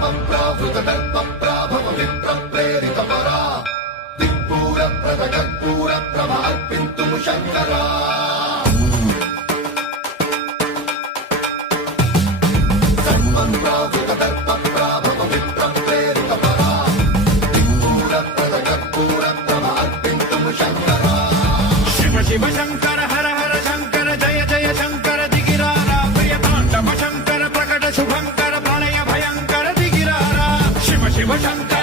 प्रावृतदर्पप्राभव विप्रप्रेरितपरा दिक्पूरप्रदकर्पूरप्रभार्पिन्तुं शङ्करा सर्वं प्रावृतदर्पप्राभव विप्रप्रेरितपरा दिक्पूरप्रदकर्पूरप्रभार्पिन्तुं शङ्करा शिव शिव शङ्कर हर हर शङ्कर जय जय शङ्कर दिगिरारा प्रियताण्डव शङ्कर प्रकट शुभङ्कर प्रलय भयङ्कर दिगिरारा शिव शिव शङ्कर